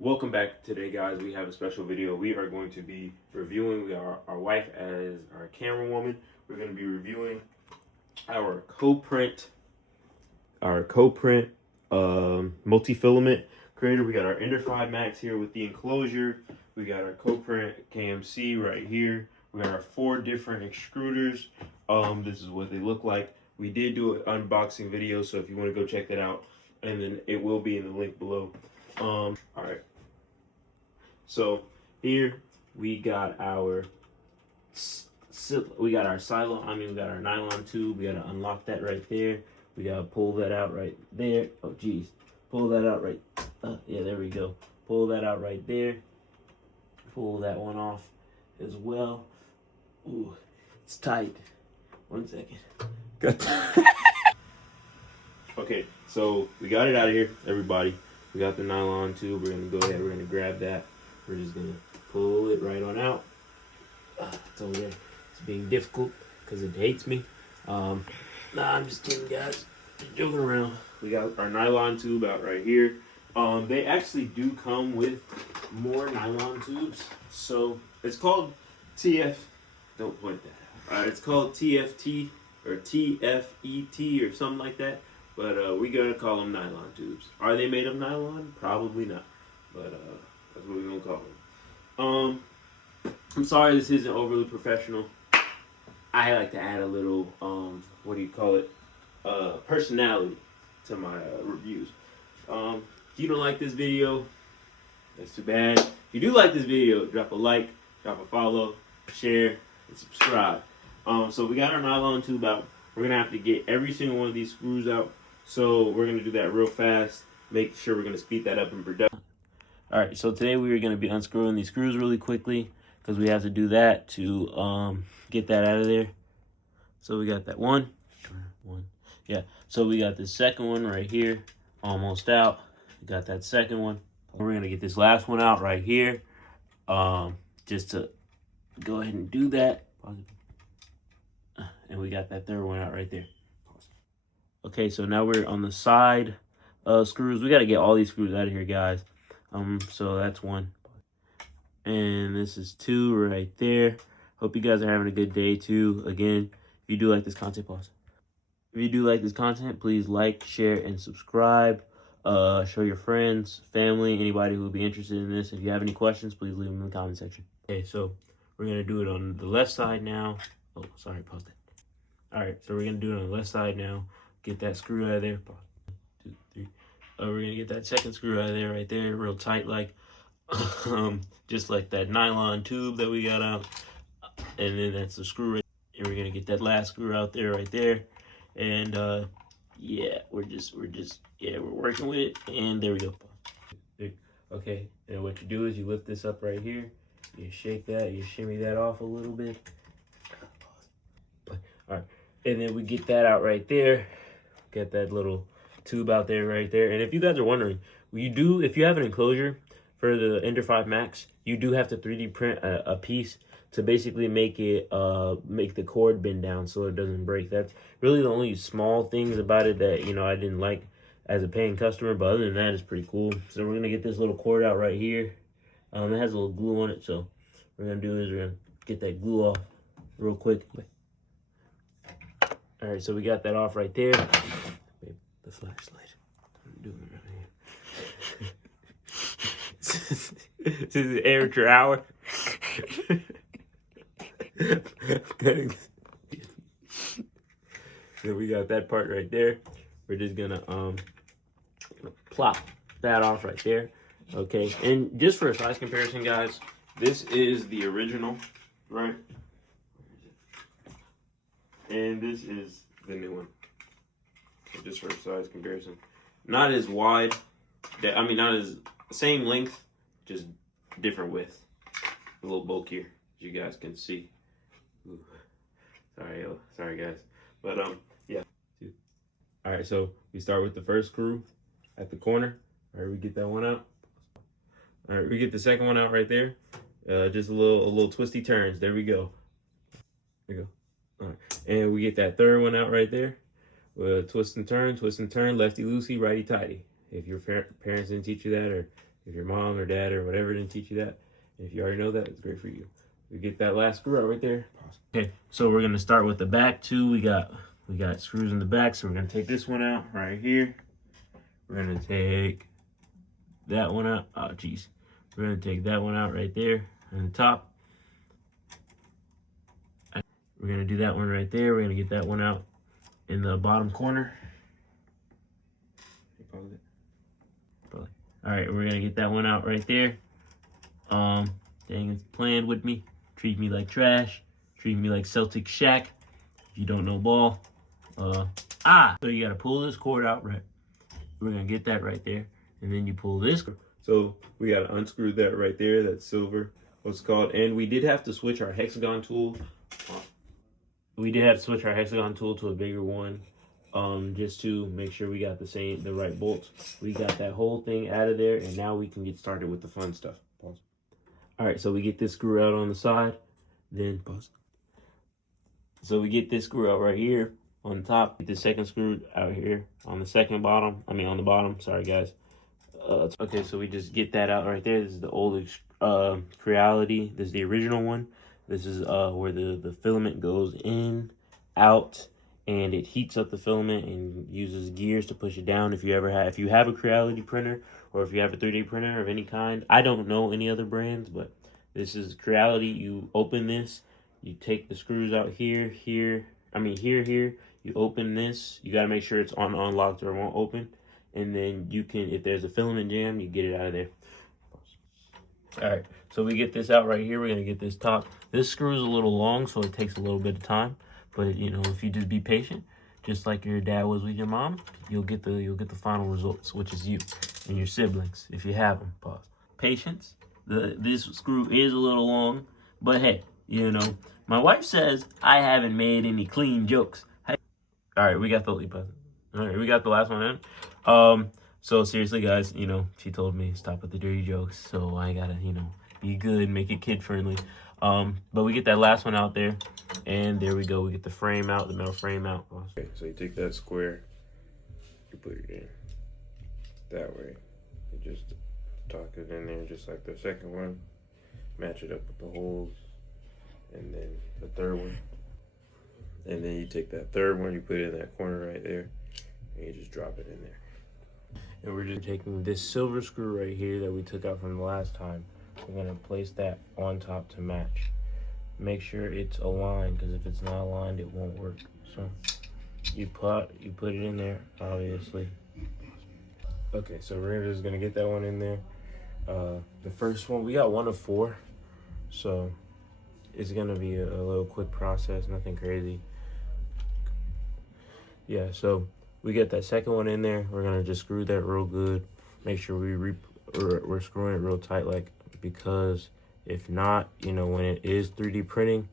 Welcome back today, guys. We have a special video. We are going to be reviewing our wife as our camera woman. We're going to be reviewing our co-print multi-filament creator. We got our Ender 5 Max here with the enclosure. We got our co-print KMC right here. We got our 4 different extruders. This is what they look like. We did do an unboxing video, so if you want to go check that out, and then it will be in the link below. All right. So here we got our silo. We got our nylon tube. We gotta unlock that right there. We gotta pull that out right there. Oh geez, pull that out right. Yeah, there we go. Pull that out right there. Pull that one off as well. Ooh, it's tight. 1 second. Okay, so we got it out of here, everybody. We got the nylon tube. We're gonna go ahead. We're gonna grab that. We're just gonna pull it right on out. It's over there. It's being difficult because it hates me. Nah, I'm just kidding, guys. Just joking around. We got our nylon tube out right here. They actually do come with more nylon tubes. So it's called TF. Don't point that out. It's called TFT or TFET or something like that. But we're gonna call them nylon tubes. Are they made of nylon? Probably not. But that's what we're gonna call them. I'm sorry this isn't overly professional. I like to add a little personality to my reviews. If you don't like this video, that's too bad. If you do like this video, drop a like, drop a follow, share, and subscribe. So we got our nylon tube out. We're gonna have to get every single one of these screws out. So we're gonna do that real fast. Make sure we're gonna speed that up in production. All right, so today we are going to be unscrewing these screws really quickly because we have to do that to get that out of there. So we got that one. Yeah, so we got the second one right here, almost out. We got that second one. We're going to get this last one out right here, just to go ahead and do that. And we got that third one out right there. Okay, so now we're on the side screws. We got to get all these screws out of here, guys. So that's one. And this is 2 right there. Hope you guys are having a good day too. Again, if you do like this content, pause. If you do like this content, please like, share, and subscribe. Show your friends, family, anybody who would be interested in this. If you have any questions, please leave them in the comment section. Okay, so we're gonna do it on the left side now. Oh, sorry, pause that. All right, so we're gonna do it on the left side now. Get that screw out of there. Pause. 1, 2, 3. We're gonna get that second screw out of there right there, real tight, like just like that nylon tube that we got out. And then that's the screw right, and we're gonna get that last screw out there right there. And yeah, we're working with it. And there we go. Okay, and what you do is you lift this up right here, you shake that, you shimmy that off a little bit. All right, and then we get that out right there. Get that little tube out there right there. And if you guys are wondering, if you have an enclosure for the Ender 5 Max, you do have to 3D print a piece to basically make it make the cord bend down so it doesn't break. That's really the only small things about it that I didn't like as a paying customer, but other than that, it's pretty cool. So we're gonna get this little cord out right here. It has a little glue on it, so what we're gonna do is we're gonna get that glue off real quick. All right, so we got that off right there. The flashlight. I'm doing it right here. This is amateur hour. So we got that part right there. We're just gonna plop that off right there. Okay, and just for a size comparison, guys, this is the original, right? And this is the new one. Just for size comparison, not as wide, not as same length, just different width, a little bulkier, as you guys can see. Ooh. Sorry guys, but yeah. All right, so we start with the first screw at the corner. All right, we get that one out. All right, we get the second one out right there. Just a little twisty turns. There we go. There we go. All right, and we get that third one out right there. Twist and turn, lefty loosey, righty tighty. If your parents didn't teach you that, or If your mom or dad or whatever didn't teach you that, and if you already know that, it's great for you. We get that last screw out right there. Pause. Okay, so we're gonna start with the back too. We got screws in the back, so we're gonna take this one out right here. We're gonna take that one out. Oh, geez. We're gonna take that one out right there on the top. We're gonna do that one right there. We're gonna get that one out in the bottom corner. All right, we're gonna get that one out right there. Dang, it's playing with me. Treat me like trash. Treat me like Celtic Shaq. If you don't know ball. So you gotta pull this cord out, right? We're gonna get that right there. And then you pull this. So we gotta unscrew that right there. That's silver, what's called. And we did have to switch our hexagon tool. We did have to switch our hexagon tool to a bigger one. Just to make sure we got the right bolts. We got that whole thing out of there, and now we can get started with the fun stuff. Pause. All right, so we get this screw out on the side, then pause. So we get this screw out right here on the top. Get the second screw out here on the bottom. Sorry, guys. Okay, so we just get that out right there. This is the old Creality. This is the original one. This is where the filament goes in, out, and it heats up the filament and uses gears to push it down. If you have a Creality printer, or if you have a 3D printer of any kind, I don't know any other brands, but this is Creality. You open this, you take the screws out here. You open this. You gotta make sure it's unlocked or it won't open. And then you can, if there's a filament jam, you get it out of there. All right, so we get this out right here. We're gonna get this top. This screw is a little long, so it takes a little bit of time. But you know, if you just be patient, just like your dad was with your mom, you'll get the final results, which is you and your siblings, if you have them. Pause. Patience. This screw is a little long, but hey, you know, my wife says I haven't made any clean jokes. Hey. All right, we got the last one in. So seriously, guys, you know, she told me stop with the dirty jokes, so I gotta, you know, be good, make it kid friendly. But we get that last one out there, and there we go. We get the frame out, the metal frame out. Okay, so you take that square, you put it in that way. You just tuck it in there, just like the second one. Match it up with the holes, and then the third one. And then you take that third one, you put it in that corner right there, and you just drop it in there. And we're just taking this silver screw right here that we took out from the last time. We're gonna place that on top to match. Make sure it's aligned, because if it's not aligned, it won't work. So you put it in there, obviously. Okay, so we're just gonna get that one in there. The first one, we got one of 4, so it's gonna be a little quick process, nothing crazy. Yeah, so we get that second one in there. We're gonna just screw that real good. Make sure we're screwing it real tight, like, because if not, you know, when it is 3D printing,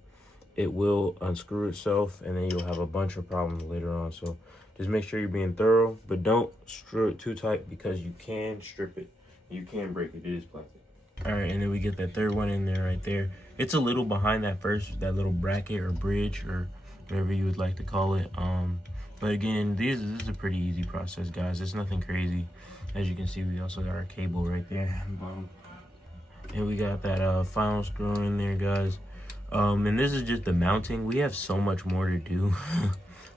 it will unscrew itself, and then you'll have a bunch of problems later on. So just make sure you're being thorough, but don't screw it too tight, because you can strip it. You can break it. It is plastic. All right, and then we get that third one in there right there. It's a little behind that little bracket or bridge or whatever you would like to call it. But again, this is a pretty easy process, guys. It's nothing crazy. As you can see, we also got our cable right there. And we got that final screw in there, guys. And this is just the mounting. We have so much more to do.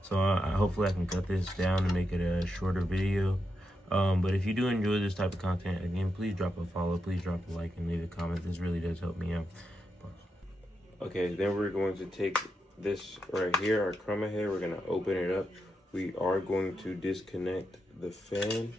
So hopefully I can cut this down and make it a shorter video. But if you do enjoy this type of content, again, please drop a follow, please drop a like, and leave a comment. This really does help me out. Okay, then we're going to take this right here, our chroma head. We're going to open it up. We are going to disconnect the fan.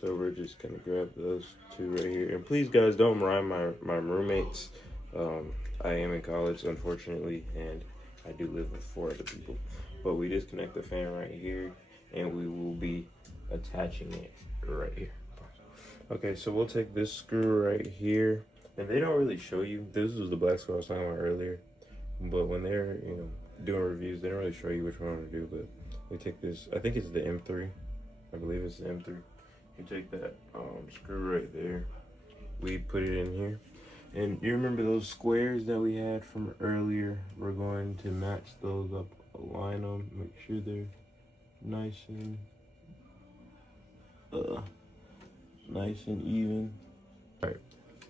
So we're just going to grab those 2 right here. And please, guys, don't mind my roommates. I am in college, unfortunately, and I do live with 4 other people. But we disconnect the fan right here, and we will be attaching it right here. Okay, so we'll take this screw right here, and they don't really show you. This was the black screw I was talking about earlier, but when they're, you know, doing reviews, they don't really show you which one to do. But we take this, I think it's the M3, I believe it's the M3. You take that screw right there, we put it in here, and you remember those squares that we had from earlier? We're going to match those up, align them, make sure they're nice and even.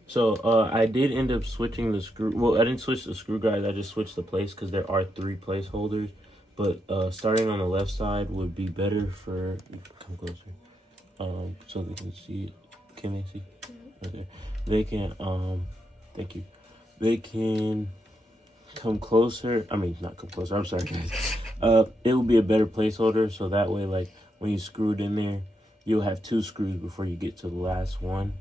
So I did end up switching the screw. Well, I didn't switch the screw guys. I just switched the place because there are 3 placeholders. But starting on the left side would be better for. Come closer. So they can see it. Can they see? Okay. They can. Thank you. They can come closer. I mean, not come closer. I'm sorry, guys. It will be a better placeholder, so that way, like when you screw it in there, you'll have 2 screws before you get to the last one.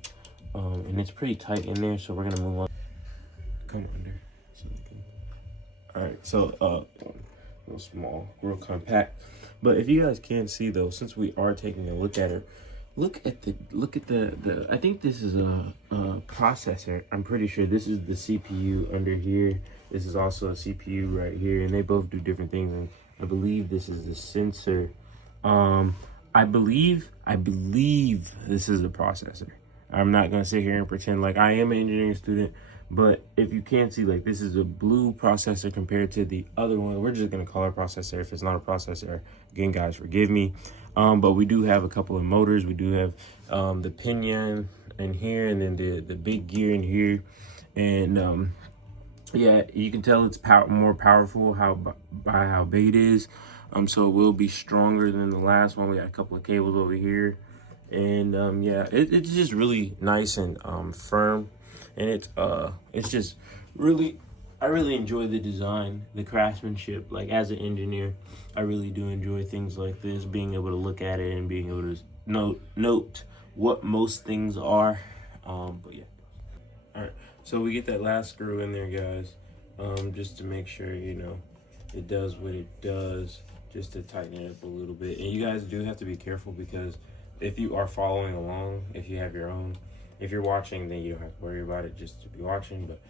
And it's pretty tight in there, so we're gonna move on. Come under. So all right, so real small, real compact. But if you guys can't see though, since we are taking a look at her, look at the. I think this is a processor. I'm pretty sure this is the CPU under here. This is also a CPU right here, and they both do different things. And I believe this is the sensor. I believe this is the processor. I'm not gonna sit here and pretend like I am an engineering student, but if you can't see, like this is a blue processor compared to the other one. We're just gonna call it processor. If it's not a processor, again, guys, forgive me. But we do have a couple of motors. We do have the pinion in here, and then the big gear in here, and yeah, you can tell it's more powerful by how big it is. So it will be stronger than the last one. We got a couple of cables over here. And yeah, it's just really nice and firm, and it's just really, I really enjoy the design, the craftsmanship. Like as an engineer, I really do enjoy things like this, being able to look at it and being able to note what most things are. But yeah, all right. So we get that last screw in there, guys, just to make sure it does what it does, just to tighten it up a little bit. And you guys do have to be careful because if you are following along, if you have your own, if you're watching, then you don't have to worry about it just to be watching. But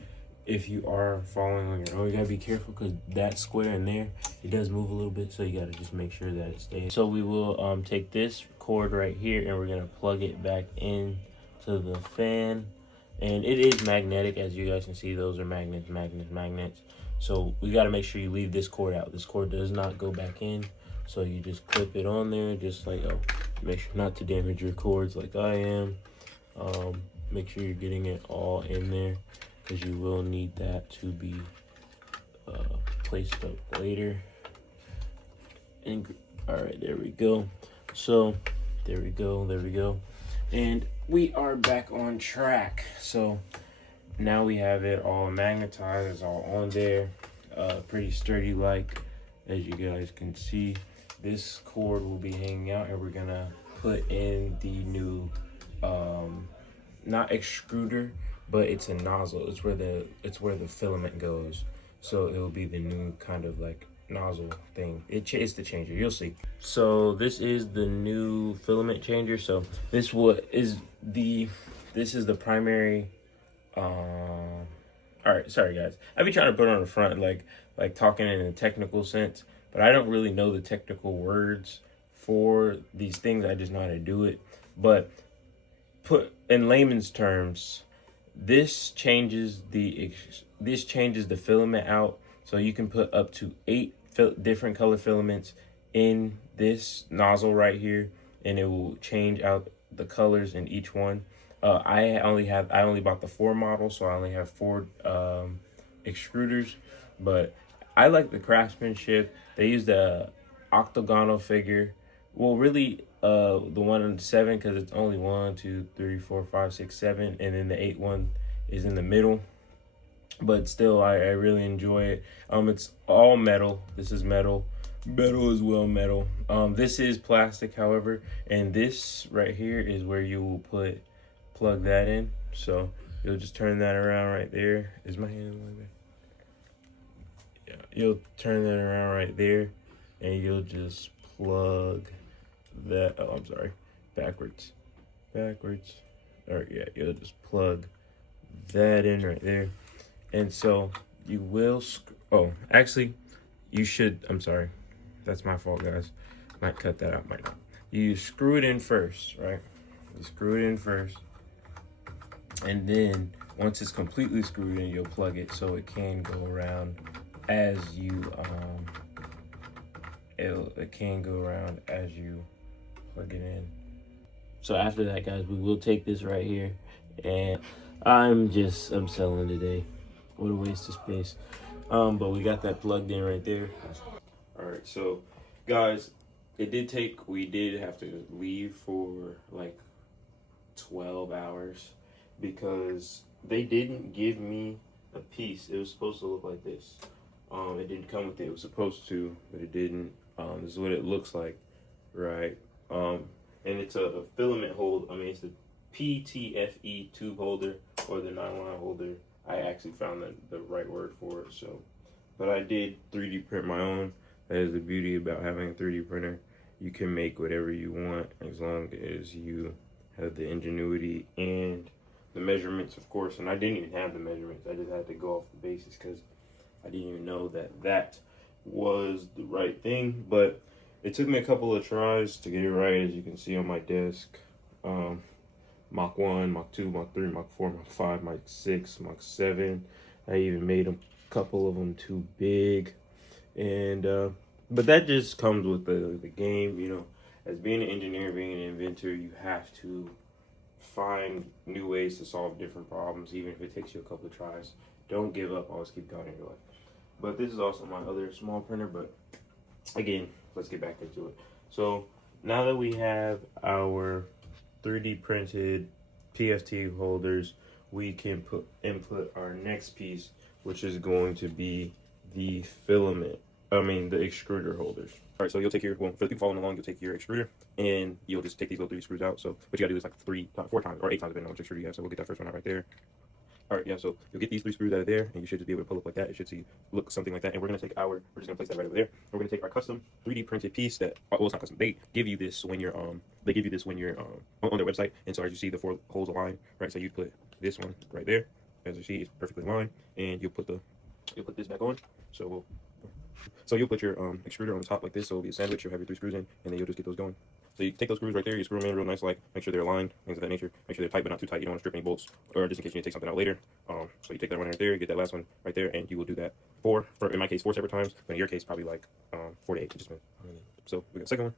if you are following on your own, you gotta be careful because that square in there, it does move a little bit. So you gotta just make sure that it stays. So we will take this cord right here and we're gonna plug it back in to the fan. And it is magnetic, as you guys can see. Those are magnets. So we gotta make sure you leave this cord out. This cord does not go back in. So you just clip it on there, just like, make sure not to damage your cords like I am. Make sure you're getting it all in there because you will need that to be placed up later. And all right, there we go. So there we go. And we are back on track. So now we have it all magnetized. It's all on there. Pretty sturdy, like, as you guys can see. This cord will be hanging out, and we're gonna put in the new not extruder, but it's a nozzle. It's where the filament goes. So it will be the new kind of like nozzle thing. It's the changer. You'll see. So this is the new filament changer. So this is the primary. All right, sorry guys. I be trying to put on the front like talking in a technical sense, but I don't really know the technical words for these things. I just know how to do it. But put in layman's terms, this changes the filament out, so you can put up to 8 different color filaments in this nozzle right here, and it will change out the colors in each one. I only bought the 4 model, so I only have 4 extruders, but I like the craftsmanship. They use the octagonal figure. Well, really, the one on the 7, because it's only 1, 2, 3, 4, 5, 6, 7, and then the 8 one is in the middle. But still, I really enjoy it. It's all metal. This is metal. Metal as well, metal. This is plastic, however, and this right here is where you will plug that in. So you'll just turn that around right there. Is my hand like that? Yeah, you'll turn that around right there, and you'll just plug that. Oh, I'm sorry, backwards. All right, yeah, you'll just plug that in right there, and so you will. Oh, actually, you should. I'm sorry, that's my fault, guys. Might cut that out, might not. You screw it in first, right? You screw it in first, and then once it's completely screwed in, you'll plug it so it can go around as you it can go around as you plug it in. So after that, guys, we will take this right here And I'm selling today. What a waste of space. But we got that plugged in right there. All right, so guys, we did have to leave for like 12 hours because they didn't give me a piece. It was supposed to look like this. It didn't come with it. It was supposed to, but it didn't. This is what it looks like, right? And it's a filament hold. I mean, it's the PTFE tube holder or the nylon holder. I actually found the right word for it. So, but I did 3D print my own. That is the beauty about having a 3D printer. You can make whatever you want as long as you have the ingenuity and the measurements, of course. And I didn't even have the measurements. I just had to go off the basis because I didn't even know that was the right thing. But it took me a couple of tries to get it right, as you can see on my desk. Mach 1, Mach 2, Mach 3, Mach 4, Mach 5, Mach 6, Mach 7. I even made a couple of them too big. And but that just comes with the game, you know. As being an engineer, being an inventor, you have to find new ways to solve different problems, even if it takes you a couple of tries. Don't give up, always keep going in your life. But this is also my other small printer, but again, let's get back into it. So now that we have our 3D printed PFT holders, we can input our next piece, which is going to be the filament. The extruder holders. All right, so you'll take for the people following along, you'll take your extruder and you'll just take these little 3 screws out. So what you gotta do is like 4 times or 8 times, depending on which extruder you have. So we'll get that first one out right there. All right, yeah, so you'll get these 3 screws out of there, and you should just be able to pull up like that. It should look something like that. And we're just gonna place that right over there. We're gonna take our custom 3D printed piece that, well, it's not custom. They give you this when you're on their website. And so as you see the 4 holes aligned, right? So you put this one right there. As you see, it's perfectly aligned, and you'll put this back on. So you'll put your extruder on the top like this, so it'll be a sandwich. You'll have your 3 screws in, and then you'll just get those going. So you take those screws right there, you screw them in real nice, like make sure they're aligned, things of that nature. Make sure they're tight, but not too tight. You don't want to strip any bolts, or just in case you need to take something out later. So you take that one right there, you get that last one right there, and you will do that in my case, 4 separate times. But in your case, probably like 4 to 8. So we got the second one.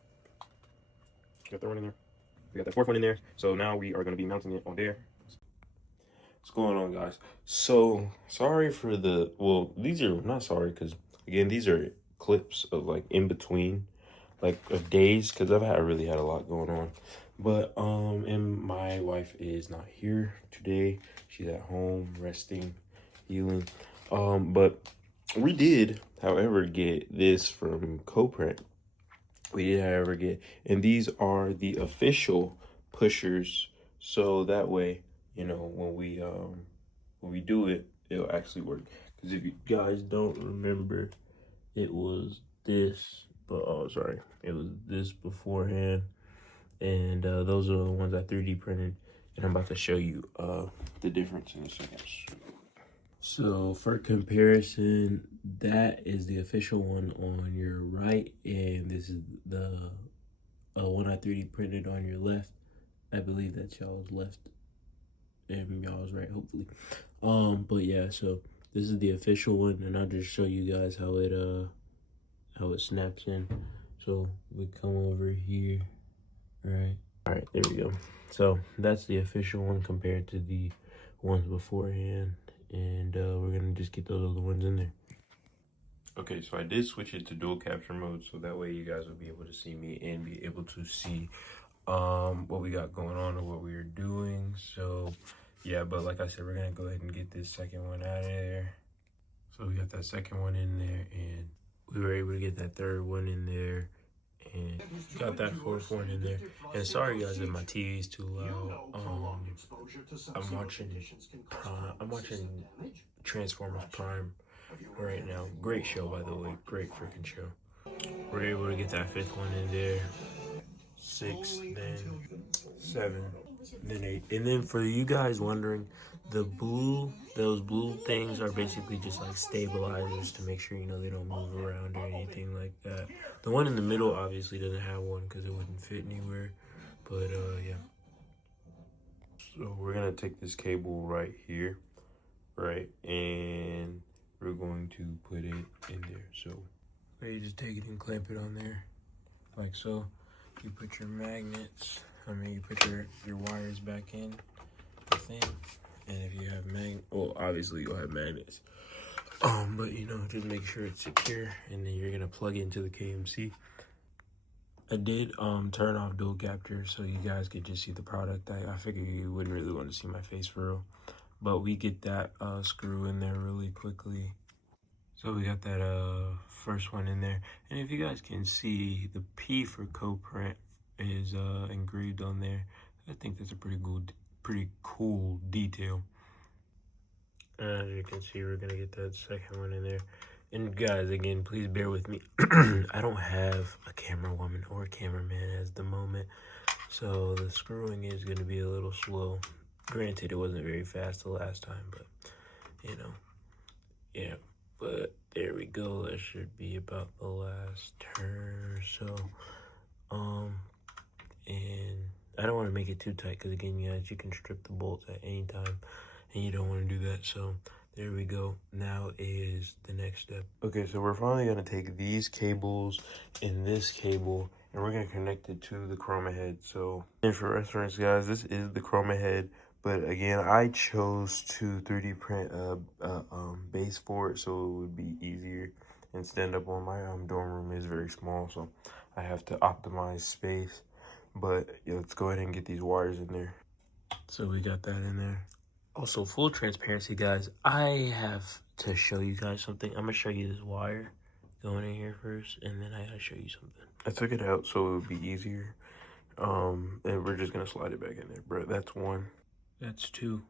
Got that one in there. We got that 4th one in there. So now we are going to be mounting it on there. What's going on, guys? So sorry for these are not sorry, because again, these are clips of like in between, like of days, because I've really had a lot going on. But and my wife is not here today. She's at home resting, healing. But we did, however, get this from CoPrint. We did, however, and these are the official pushers. So that way, you know, when we do it, it'll actually work. Because if you guys don't remember, it was this, but sorry, it was this beforehand, and those are the ones I 3D printed, and I'm about to show you the difference in a second. So for comparison, that is the official one on your right, and this is the one I 3D printed on your left. I believe that's y'all's left and y'all's right, hopefully. But yeah, so this is the official one, and I'll just show you guys how it snaps in. So we come over here, right? All right, there we go. So that's the official one compared to the ones beforehand, and we're gonna just get those other ones in there. Okay, so I did switch it to dual capture mode, so that way you guys will be able to see me and be able to see what we got going on and what we are doing. So yeah, but like I said, we're gonna go ahead and get this second one out of there. So we got that second one in there, and we were able to get that 3rd one in there, and got that 4th one in there. And sorry guys if my TV is too loud. I'm watching Transformers Prime right now. Great show, by the way. Great freaking show. We're able to get that 5th one in there. 6, then 7, then 8. And then for you guys wondering, those blue things are basically just like stabilizers to make sure, you know, they don't move around or anything like that. The one in the middle obviously doesn't have one because it wouldn't fit anywhere. But yeah. So we're gonna take this cable right here, right, and we're going to put it in there. So you just take it and clamp it on there, like so. You put your magnets, you put your wires back in. thing. And if you have well, obviously you'll have magnets. But you know, just make sure it's secure, and then you're gonna plug it into the KMC. I did turn off dual capture so you guys could just see the product. I figured you wouldn't really want to see my face for real. But we get that screw in there really quickly. So we got that first one in there. And if you guys can see, the P for co-print is engraved on there. I think that's a pretty cool detail. As you can see, we're gonna get that second one in there. And guys, again, please bear with me. I don't have a camera woman or a cameraman at the moment, so the screwing is gonna be a little slow. Granted, it wasn't very fast the last time, but you know, yeah. But there we go. That should be about the last turn or so. And I don't want to make it too tight because again, guys, you can strip the bolts at any time, and you don't want to do that. So there we go. Now is the next step. Okay, so we're finally gonna take these cables and this cable, and we're gonna connect it to the chroma head. So, and for reference, guys, this is the chroma head. But again, I chose to 3D print a base for it so it would be easier and stand up on my dorm room is very small, so I have to optimize space. But yeah, let's go ahead and get these wires in there. So we got that in there. Also, full transparency, guys, I have to show you guys something. I'm gonna show you this wire going in here first, and then I gotta show you something. I took it out so it would be easier. And we're just gonna slide it back in there, bro. That's one. That's two,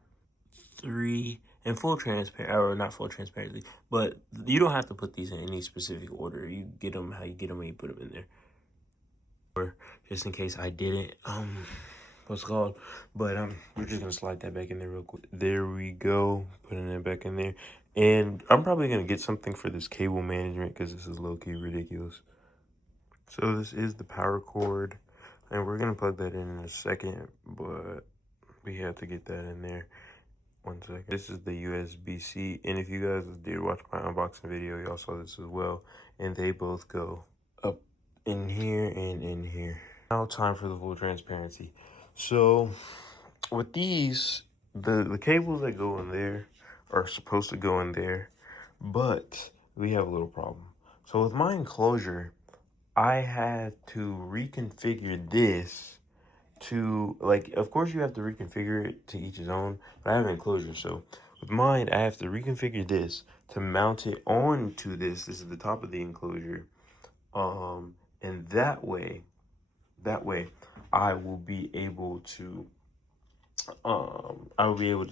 three, and full transparent, or not full transparency, but you don't have to put these in any specific order. You get them how you get them when you put them in there. Or just in case I didn't, what's it called? But we're just gonna slide that back in there real quick. There we go, putting it back in there. And I'm probably gonna get something for this cable management because this is low-key ridiculous. So this is the power cord, and we're gonna plug that in a second, but we have to get that in there. 1 second. This is the USB-C, and if you guys did watch my unboxing video, y'all saw this as well, and they both go up in here and in here. Now time for the full transparency. So with these, the cables that go in there are supposed to go in there, but we have a little problem. So with my enclosure, I had to reconfigure this to, like, of course you have to reconfigure it to each his own, but I have an enclosure, so with mine I have to reconfigure this to mount it onto this. This is the top of the enclosure, and that way I will be able to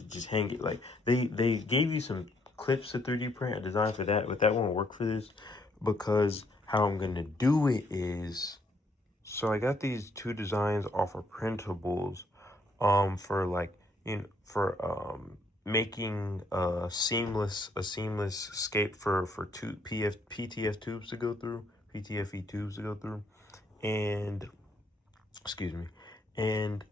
just hang it. Like they gave you some clips to 3D print a design for that, but that won't work for this because how I'm gonna do it is, so I got these two designs off of printables for like, you know, for making a seamless escape for two PTF tubes to go through, PTFE tubes to go through. And excuse me, and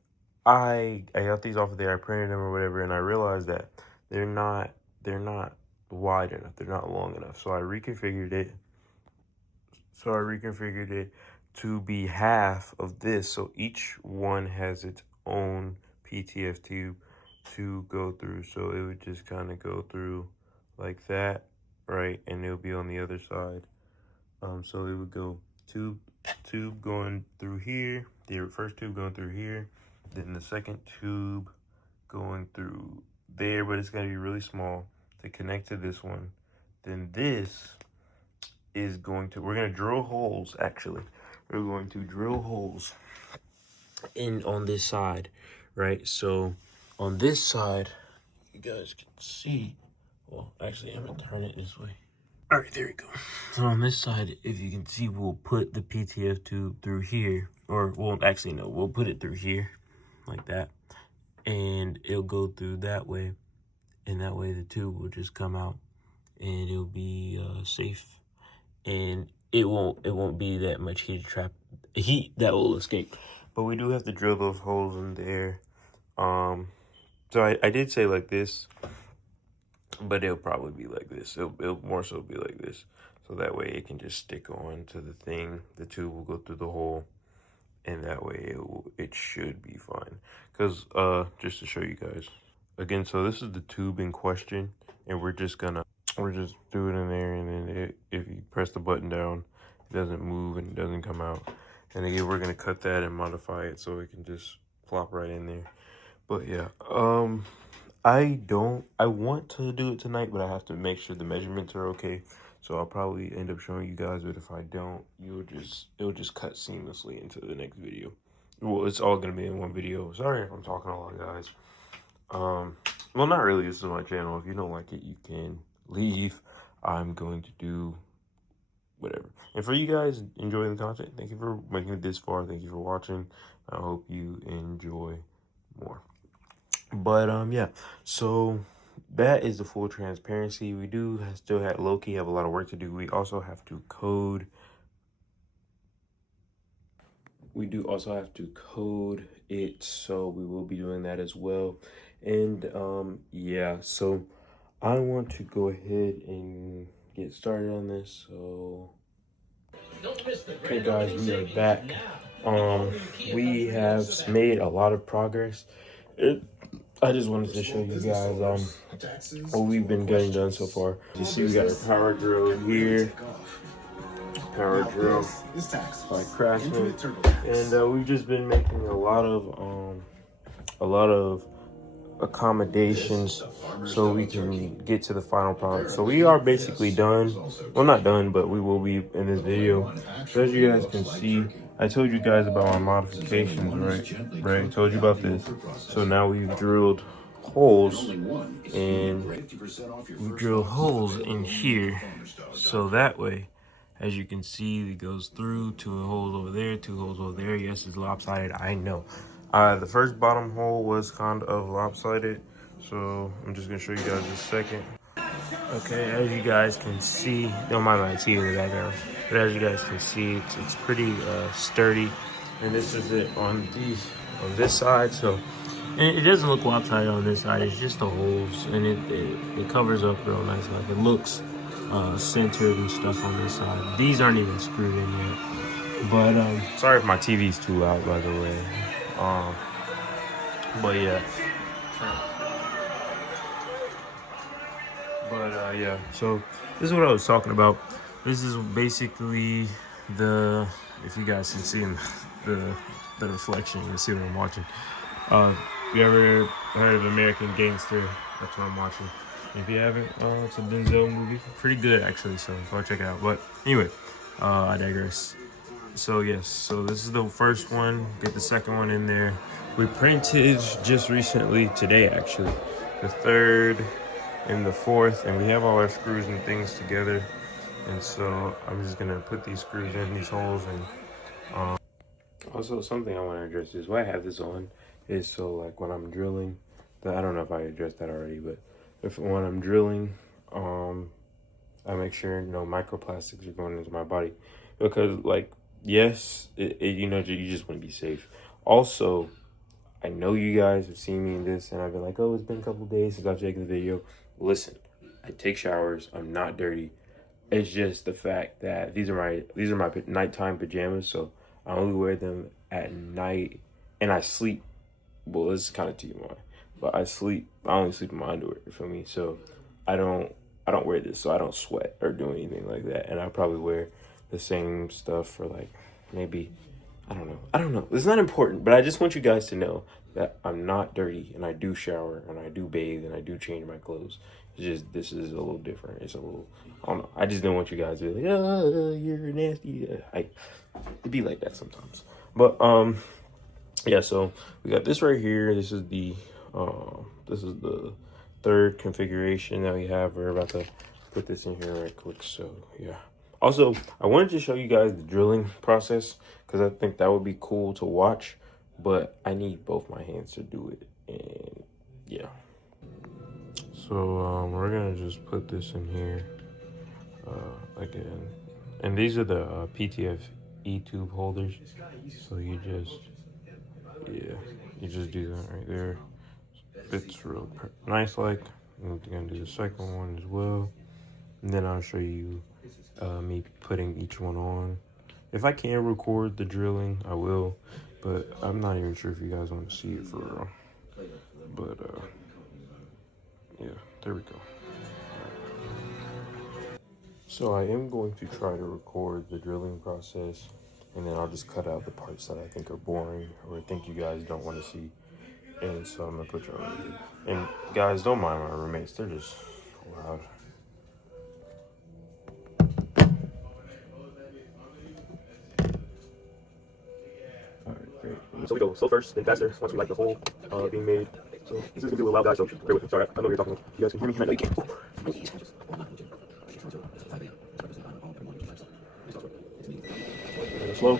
I got these off of there, I printed them or whatever, and I realized that they're not wide enough, they're not long enough. So I reconfigured it to be half of this, so each one has its own PTF tube to go through. So it would just kind of go through like that, right? And it'll be on the other side. So it would go tube going through here, the first tube going through here, then the second tube going through there, but it's gonna be really small to connect to this one. Then this is going to, we're gonna drill holes, actually. We're going to drill holes in on this side, right? So on this side, you guys can see, well, actually, I'm gonna turn it this way. All right, there we go. So on this side, if you can see, we'll put the PTF tube through here, or well, actually, no, we'll put it through here, like that, and it'll go through that way, and that way the tube will just come out, and it'll be safe, and it won't be that much heat that will escape. But we do have to drill those holes in there. So I did say like this, but it'll probably be like this. It'll more so be like this. So that way it can just stick on to the thing. The tube will go through the hole, and that way it should be fine. Because just to show you guys, again, so this is the tube in question, and we're just do it in there, and then if you press the button down, it doesn't move and it doesn't come out. And again, we're gonna cut that and modify it so it can just plop right in there. But yeah, I want to do it tonight, but I have to make sure the measurements are okay. So I'll probably end up showing you guys, but if I don't, it'll just cut seamlessly into the next video. Well, it's all gonna be in one video. Sorry if I'm talking a lot, guys. Well, not really. This is my channel. If you don't like it, you can leave. I'm going to do whatever. And for you guys enjoying the content, thank you for making it this far. Thank you for watching. I hope you enjoy more. But yeah, so that is the full transparency. We do still have low-key have a lot of work to do. We also have to code. We do also have to code it, so we will be doing that as well. And yeah, so I want to go ahead and get started on this. So okay guys, we are back. We have made a lot of progress. I just wanted to show you guys what we've been getting done so far. You see we got our power drill here. Power drill by Craftsman. And we've just been making a lot of accommodations so we can get to the final product. So we are basically done. Well, not done, but we will be in this video. So as you guys can see, I told you guys about my modifications, right? I told you about this. So now we've drilled holes and we drill holes in here, so that way, as you can see, it goes through two holes over there, two holes over there. Yes, it's lopsided, I know. The first bottom hole was kind of lopsided, so I'm just gonna show you guys in a second. Okay, as you guys can see, don't mind my TV in the background, but as you guys can see, it's pretty sturdy, and this is it on this side. So, and it doesn't look lopsided on this side. It's just the holes, and it covers up real nice. Like it looks centered and stuff on this side. These aren't even screwed in yet. But sorry if my TV's too loud, by the way. But yeah. But yeah, so this is what I was talking about. This is basically if you guys can see in the reflection, you see what I'm watching. If you ever heard of American Gangster, that's what I'm watching. If you haven't, it's a Denzel movie. Pretty good, actually, so go check it out. But anyway, I digress. So yes, so this is the first one. Get the second one in there. We printed just recently, today actually, the third and the fourth, and we have all our screws and things together. And so I'm just gonna put these screws in these holes. And also something I want to address is why I have this on is so like when I'm drilling, I don't know if I addressed that already, but when I'm drilling, I make sure no microplastics are going into my body, because like yes, you just want to be safe. Also, I know you guys have seen me in this, and I've been like, oh, it's been a couple days since I've taken the video. Listen, I take showers. I'm not dirty. It's just the fact that these are my nighttime pajamas, so I only wear them at night, and I sleep. Well, this is kind of TMI, but I only sleep in my underwear. You feel me? So I don't wear this, so I don't sweat or do anything like that. And I probably wear the same stuff for like maybe. I don't know. It's not important, but I just want you guys to know that I'm not dirty, and I do shower, and I do bathe, and I do change my clothes. It's just, this is a little different. It's a little, I don't know. I just don't want you guys to be like, oh, you're nasty. It'd be like that sometimes. But, yeah, so we got this right here. This is the third configuration that we have. We're about to put this in here right quick. So, yeah. Also, I wanted to show you guys the drilling process because I think that would be cool to watch, but I need both my hands to do it, and yeah. So we're gonna just put this in here again, and these are the PTF E-tube holders. So you just do that right there. Fits real nice. Like I'm gonna do the second one as well, and then I'll show you me putting each one on. If I can record the drilling, I will, but I'm not even sure if you guys want to see it for real. But Yeah, there we go. So I am going to try to record the drilling process, and then I'll just cut out the parts that I think are boring or I think you guys don't want to see. And so I'm gonna put y'all right here. And guys, don't mind my roommates, they're just loud. Alright, great. So we go slow first, then faster once we like the hole being made. So this is gonna be a little loud, guys, so bear with me. Sorry, I know you're talking. You guys can hear me? I know you can. Slow.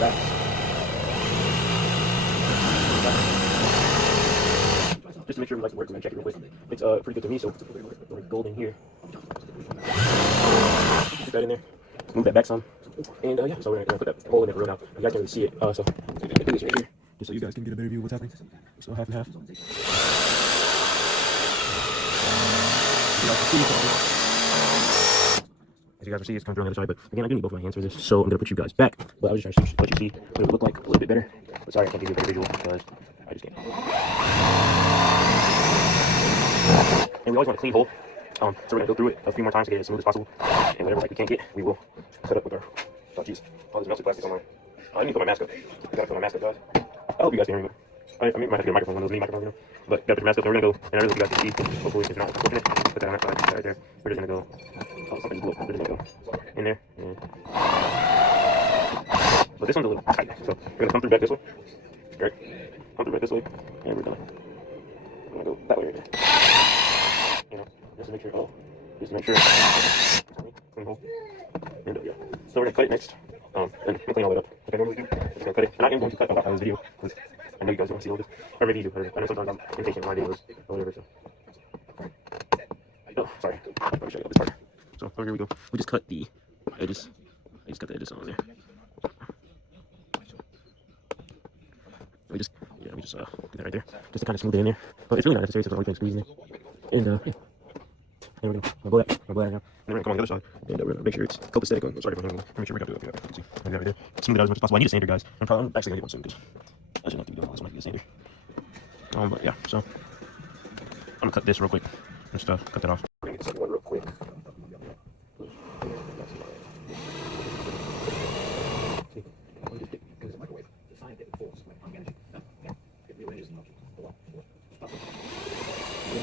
Fast. Just to make sure we like the work, we're gonna check it real quick. It's pretty good to me, so we're golden here. Put that in there. Move that back some. And yeah, so we're gonna put that hole in it for real now. You guys can't really see it, so I'm gonna do this right here, just so you guys can get a better view of what's happening. So half and half. As you guys can see, it's coming through on the other side, but again, I do need both my hands for this, so I'm gonna put you guys back. But I was just trying to let you see what it would look like a little bit better. But sorry, I can't give you a better visual because I just can't. And we always want a clean hole, so we're gonna go through it a few more times to get it as smooth as possible. And whatever like we can't get, we will cut up with our. Oh jeez, all this melted plastic on my. I need to put my mask up. I gotta put my mask up, guys. I hope you guys can hear me. I might have to get a microphone, one of those mini microphones, you know. But gotta put your mask up, and we're gonna go. And I really hope you guys can see. Hopefully, if not, put that on that side, right there. We're just gonna go. Oh, something blew up. We're just gonna go in there. And... But this one's a little tight, so we're gonna come through back this way. Right. Come through back this way, and we're gonna go that way right there. You know, just to make sure. Oh, just to make sure. Clean hole. And yeah. So we're gonna cut it next. And clean all that up. Like I normally do. I'm just gonna cut it. And I am going to cut out this video because I know you guys don't see all this. Or maybe you do. I know sometimes I'm impatient in my videos or whatever. So. Oh, sorry. Let me show you this part. So here we go. We just cut the edges. I just cut the edges on there. We just do that right there, just to kind of smooth it in there. But it's really not necessary, so it's only thing squeezing it. And yeah. And we're gonna blow that right now. And then we're gonna come on the other side, and we're gonna make sure it's copacetic. I'm sorry, make sure we got to do it. See, maybe that right there. Smooth it out as much as possible. I need a sander, guys. I'm actually gonna get one soon because I shouldn't have to be doing this. Might be a sander. But yeah, so I'm gonna cut this real quick. Just cut that off. I'm gonna get the second one real quick.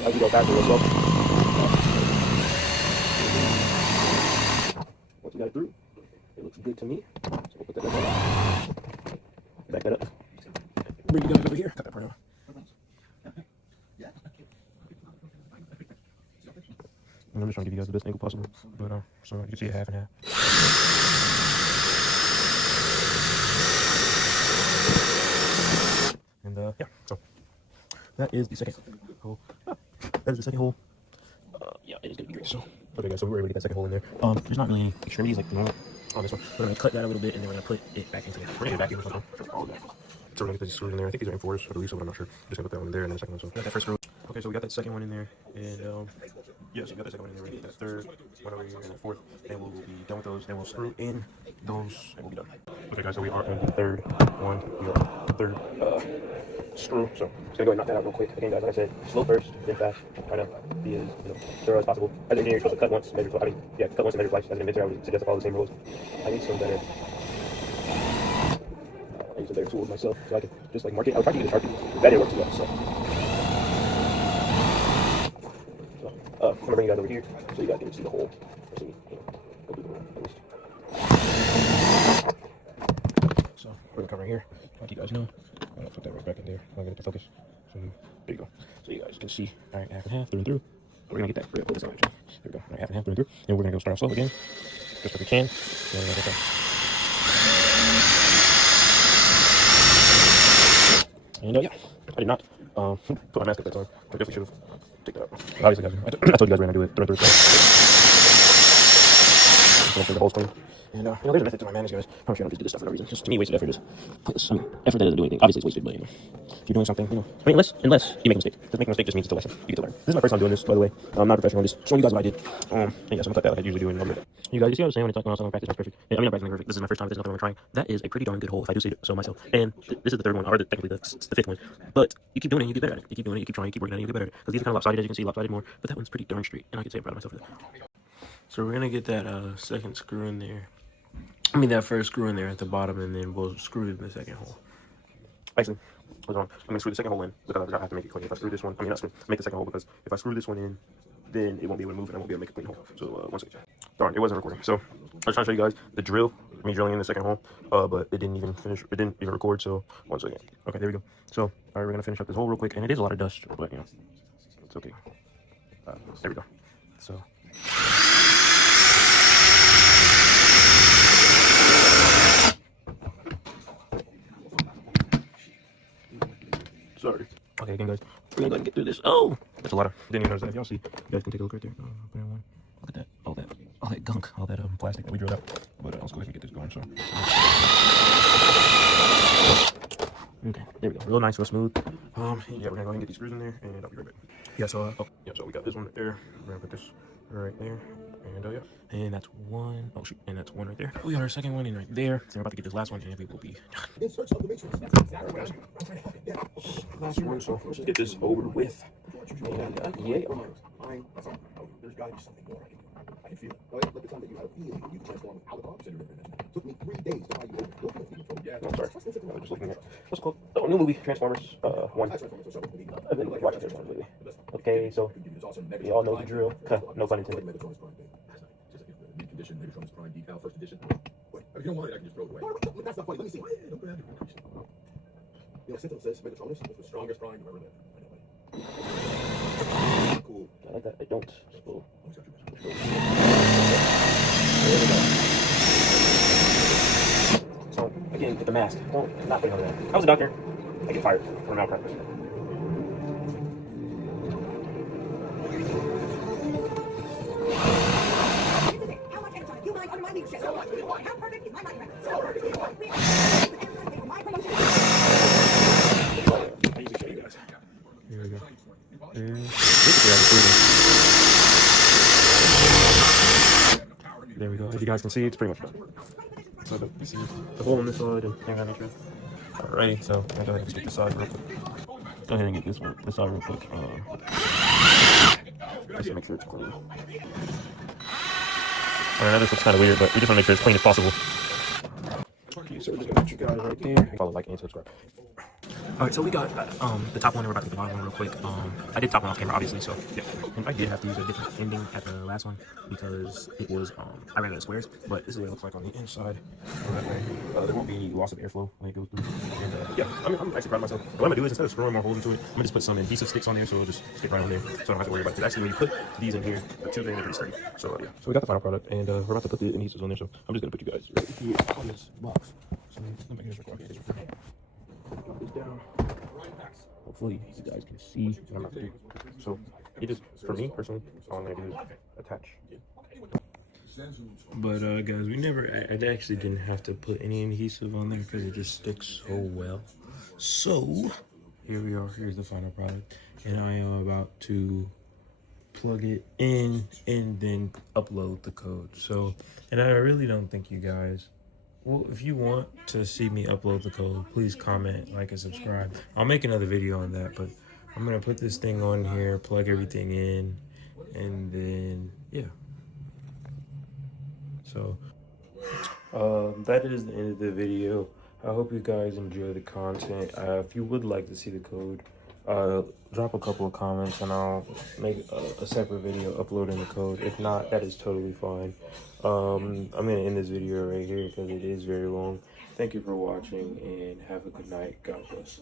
As you go faster as well. Once you got it through, it looks good to me. So we'll put that back up. Back that up. Bring you guys over here. Cut that part out. And I'm just trying to give you guys the best angle possible. But so you can see it half and half. And yeah, so that is the second hole. That is the second hole. Yeah, it is gonna be great. So, okay, guys, so we were able to get that second hole in there. There's not really any extremities like normal on this one. We're gonna cut that a little bit, and then we're gonna put it back into it. We're gonna get it back in something. All that. So we're gonna get these screws in there. I think these are M4s, I believe so, but I'm not sure. Just gonna put that one in there, and then the second one. So we got that first screw. Okay, so we got that second one in there, and yeah, so we got that second one in there. We're gonna get that third one over here, and that fourth, and we'll be done with those. Then we'll screw in those, and we'll be done. Okay, guys, so we are on the third one. We are on the third screw. So just gonna go and knock that out real quick. Again, guys, like I said, slow first, then fast. Try to be as thorough as possible. As an engineer, you're supposed to cut once, measure twice. Cut once and measure twice. As an inventor, I would suggest to follow the same rules. I need some better. I need some better tools myself, so I can just like mark it. I would try to use a Sharpie. That didn't work too well. So I'm gonna bring you guys over here so you guys can see the hole. So go through the hole at least. So we're gonna come right here. Like you guys know, I'm gonna put that right back in there. I'm gonna get it to focus. So there you go. So you guys can see, all right, half and half, through and through. We're gonna get that real close. There we go. All right, half and half, through and through. And we're gonna go start off slow again, just like we can. And like that. And yeah, I did not put my mask up that time. I definitely should have taken that out. Obviously, guys, I told you guys we're gonna do it through and through. Just gonna make the holes clean. And there's a method to my madness, guys. I promise you I don't just do this stuff for no reason. Just to me, wasted effort is pointless. I mean, effort that doesn't do anything. Obviously, it's wasted, but if you're doing something, I mean, unless you make a mistake. Because making a mistake just means it's a lesson. You get to learn. This is my first time doing this, by the way. I'm not a professional. I'm just showing you guys what I did. And yeah, so I'm gonna cut that like I usually do in a little bit. You guys, you see what I'm saying when I was practice makes perfect? Yeah, I mean, not practice makes perfect. This is my first time. There's nothing wrong with trying. That is a pretty darn good hole, if I do say so myself. And this is the third one, or technically the fifth one. But you keep doing it, you get better at it. You keep doing it, you keep trying, you keep working at it, you get better at it. Because these are kind of lopsided, as you can see, lopsided more. But that one's pretty darn straight, and I can say I'm proud of myself for that. So we're gonna get that second screw in there. I mean, that first screw in there at the bottom, and then we'll screw it in the second hole. Actually, hold on. I'm gonna screw the second hole in because I have to make it clean. If I screw this one, I mean, not screw, make the second hole, because if I screw this one in, then it won't be able to move and I won't be able to make a clean hole. So, one second. Darn, it wasn't recording. So, I was trying to show you guys the drill, me drilling in the second hole, but it didn't even finish, it didn't even record, so, one second. Okay, there we go. So, alright, we're gonna finish up this hole real quick, and it is a lot of dust, but, it's okay. There we go. So. Sorry. Okay, again, guys, we're gonna go and get through this. Oh, that's a lot of. Didn't even notice that. If y'all see, you guys can take a look right there. Put in one. Look at that. All that gunk, all that plastic that we drilled out. But let's go ahead and get this going. So. Okay, there we go. Real nice, real smooth. Yeah, we're gonna go ahead and get these screws in there, and I'll be right back. Yeah, so so we got this one right there. We're gonna put this right there, and yeah, and that's one. Oh shoot, and that's one right there. We got our second one in right there. So we're about to get this last one, and we will be done. In search of the matrix. Last one, so let's just get this over with. And yeah. There's gotta be something more I can feel it. Let the time that you have a feeling you can transform out of opposite. Took me 3 days to find you over. Yeah, no, sorry. I was just looking at what's called new movie, Transformers 1. I've been watching Transformers lately. Okay, so we all know the drill. No pun intended. Condition, Megatron's Prime decal, first edition. Wait, if you don't want it, I can just throw it away. That's not funny. Let me see. Don't grab it. Sentinel says Megatronus is the strongest prime you've ever lived. Cool. I like that. I don't. Cool. So again, get the mask. Don't not putting on that. I was a doctor. I get fired for malpractice. How perfect is my mind? So perfect. My promotion. I usually show you guys. Here we go. There we go. As you guys can see, it's pretty much done. So you see the hole on this side and things of that nature. Alrighty, so I'm gonna go ahead and just get this side real quick. Go ahead and get this side real quick. Just to make sure it's clean. I know this looks kind of weird, but we just want to make sure it's clean as possible. Okay, so we're just gonna put you guys right there. Follow, like, and subscribe. Alright, so we got the top one, and we're about to get the bottom one real quick. I did top one off camera, obviously, so yeah. And I did have to use a different ending at the last one because it was I ran out of squares, but this is what it looks like on the inside. There won't be any loss of airflow when it goes through. And yeah, I'm actually proud of myself. What I'm gonna do is, instead of screwing more holes into it, I'm gonna just put some adhesive sticks on there, so it'll just stick right on there, so I don't have to worry about it. Actually, when you put these in here, the two they're pretty sturdy. So yeah, so we got the final product, and we're about to put the adhesives on there. So I'm just gonna put you guys right here on this box. So let me just record this. Drop this down. Hopefully you guys can see what I'm about to do. So it just, for me personally, all I'm gonna do is attach. But guys, I actually didn't have to put any adhesive on there because it just sticks so well. So here we are. Here's the final product, and I am about to plug it in and then upload the code. So, and I really don't think you guys. Well, if you want to see me upload the code, please comment, like, and subscribe. I'll make another video on that, but I'm going to put this thing on here, plug everything in, and then, yeah. So, that is the end of the video. I hope you guys enjoy the content. If you would like to see the code, drop a couple of comments, and I'll make a separate video uploading the code. If not, that is totally fine. I'm gonna end this video right here because it is very long. Thank you for watching, and have a good night. God bless.